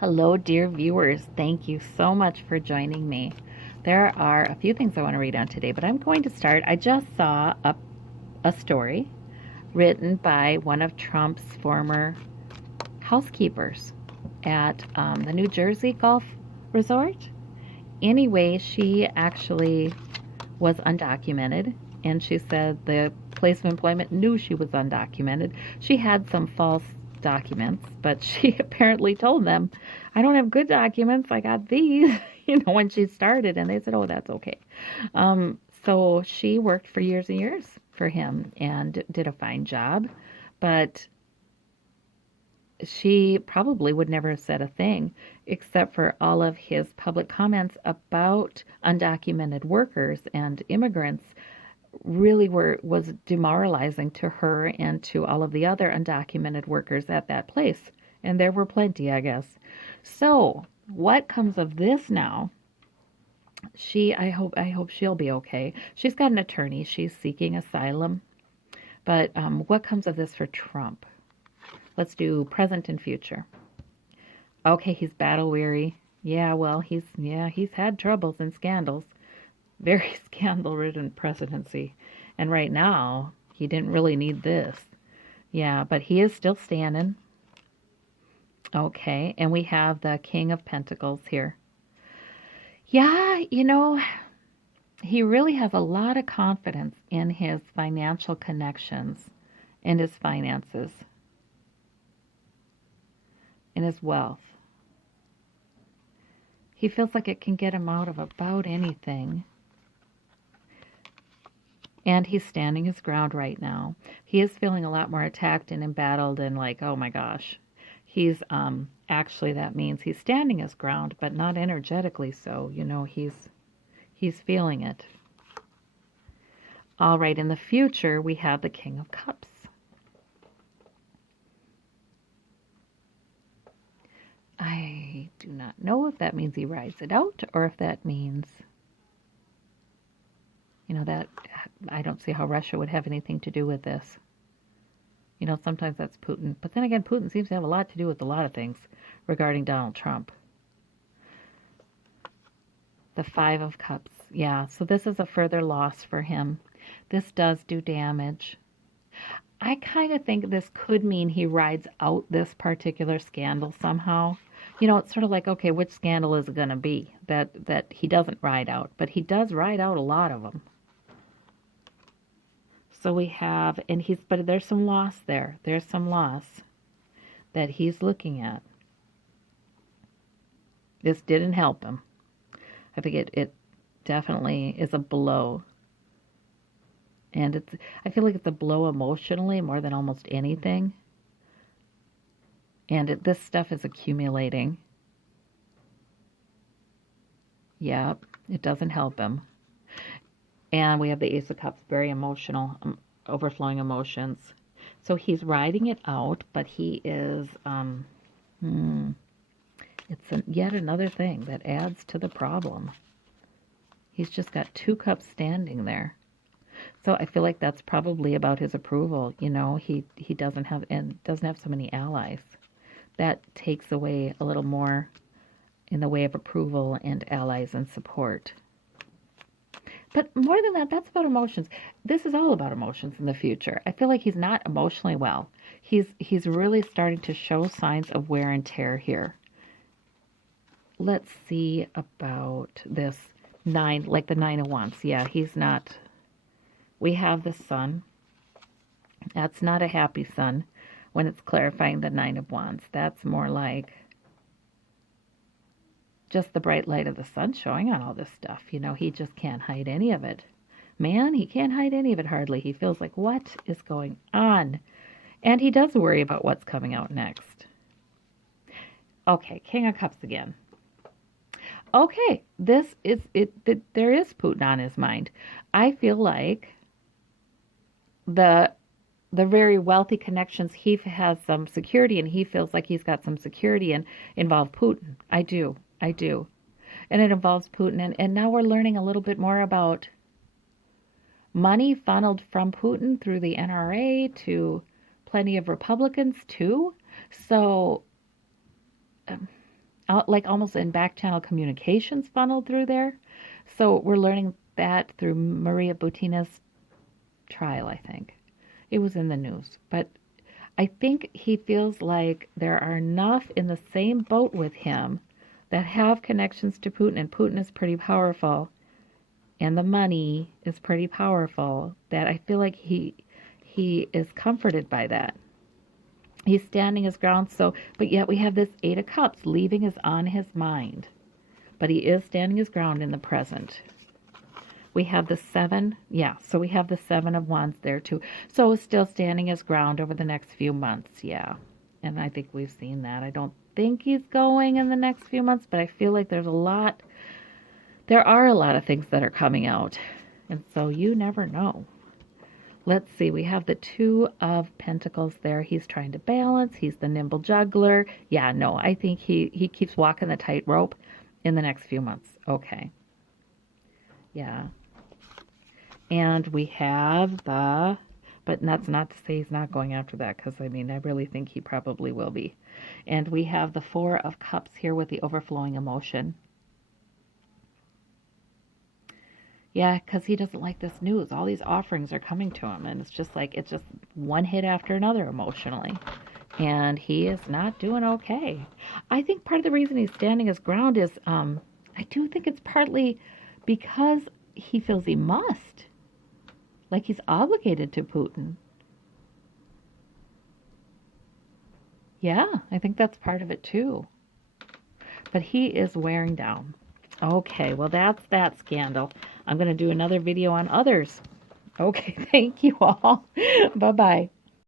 Hello, dear viewers. Thank you so much for joining me. There are a few things I want to read on today, but I'm going to start. I just saw a story written by one of Trump's former housekeepers at the New Jersey Golf Resort. Anyway, she actually was undocumented, and she said the place of employment knew she was undocumented. She had some false documents, but she apparently told them, I don't have good documents, I got these, when she started, and they said, oh, that's okay. So she worked for years and years for him and did a fine job, but she probably would never have said a thing except for all of his public comments about undocumented workers and immigrants really was demoralizing to her and to all of the other undocumented workers at that place. And there were plenty, I guess. So, what comes of this now? I hope she'll be okay. She's got an attorney. She's seeking asylum. But what comes of this for Trump? Let's do present and future. Okay, he's battle weary. Yeah, well, he's had troubles and scandals. Very scandal-ridden presidency. And right now, he didn't really need this. Yeah, but he is still standing. Okay, and we have the King of Pentacles here. Yeah, he really has a lot of confidence in his financial connections, in his finances, in his wealth. He feels like it can get him out of about anything. And he's standing his ground right now. He is feeling a lot more attacked and embattled and like, oh my gosh. He's, actually that means he's standing his ground, but not energetically so. He's feeling it. All right, in the future, we have the King of Cups. I do not know if that means he rides it out or if that means, that I don't see how Russia would have anything to do with this. Sometimes that's Putin. But then again, Putin seems to have a lot to do with a lot of things regarding Donald Trump. The Five of Cups. Yeah, so this is a further loss for him. This does do damage. I kind of think this could mean he rides out this particular scandal somehow. It's sort of like, okay, which scandal is it going to be that he doesn't ride out? But he does ride out a lot of them. So we have, but there's some loss there. There's some loss that he's looking at. This didn't help him. I think it definitely is a blow. And I feel like it's a blow emotionally more than almost anything. And this stuff is accumulating. Yeah, it doesn't help him. And we have the Ace of Cups, very emotional, overflowing emotions. So he's riding it out, but he is, it's yet another thing that adds to the problem. He's just got two cups standing there. So I feel like that's probably about his approval. He doesn't have so many allies. That takes away a little more in the way of approval and allies and support. But more than that, that's about emotions. This is all about emotions in the future. I feel like he's not emotionally well. He's really starting to show signs of wear and tear here. Let's see about this nine, like the Nine of Wands. Yeah, he's not. We have the Sun. That's not a happy sun when it's clarifying the Nine of Wands. That's more like just the bright light of the sun showing on all this stuff. He just can't hide any of it. Man, he can't hide any of it hardly. He feels like, what is going on? And he does worry about what's coming out next. Okay, King of Cups again. Okay, this is it. There is Putin on his mind. I feel like the very wealthy connections, he has some security, and he feels like he's got some security and involve Putin. I do. And it involves Putin. And now we're learning a little bit more about money funneled from Putin through the NRA to plenty of Republicans too. So like almost in back channel communications funneled through there. So we're learning that through Maria Butina's trial, I think. It was in the news. But I think he feels like there are enough in the same boat with him that have connections to Putin, and Putin is pretty powerful, and the money is pretty powerful, that I feel like he is comforted by that. He's standing his ground, but yet we have this Eight of Cups. Leaving is on his mind, but he is standing his ground in the present. We have the Seven, so we have the Seven of Wands there too. So still standing his ground over the next few months, and I think we've seen that. I don't think he's going in the next few months, but I feel like there are a lot of things that are coming out, and so you never know. Let's see, we have the Two of Pentacles there. He's trying to balance. He's the nimble juggler. I think he keeps walking the tightrope in the next few months. Okay. And we have but that's not to say he's not going after that, because, I really think he probably will be. And we have the Four of Cups here with the overflowing emotion. Because he doesn't like this news. All these offerings are coming to him, and it's just one hit after another emotionally. And he is not doing okay. I think part of the reason he's standing his ground is, I do think it's partly because he feels he must. Like he's obligated to Putin. I think that's part of it too. But he is wearing down. Okay, well that's that scandal. I'm going to do another video on others. Okay, thank you all. Bye-bye.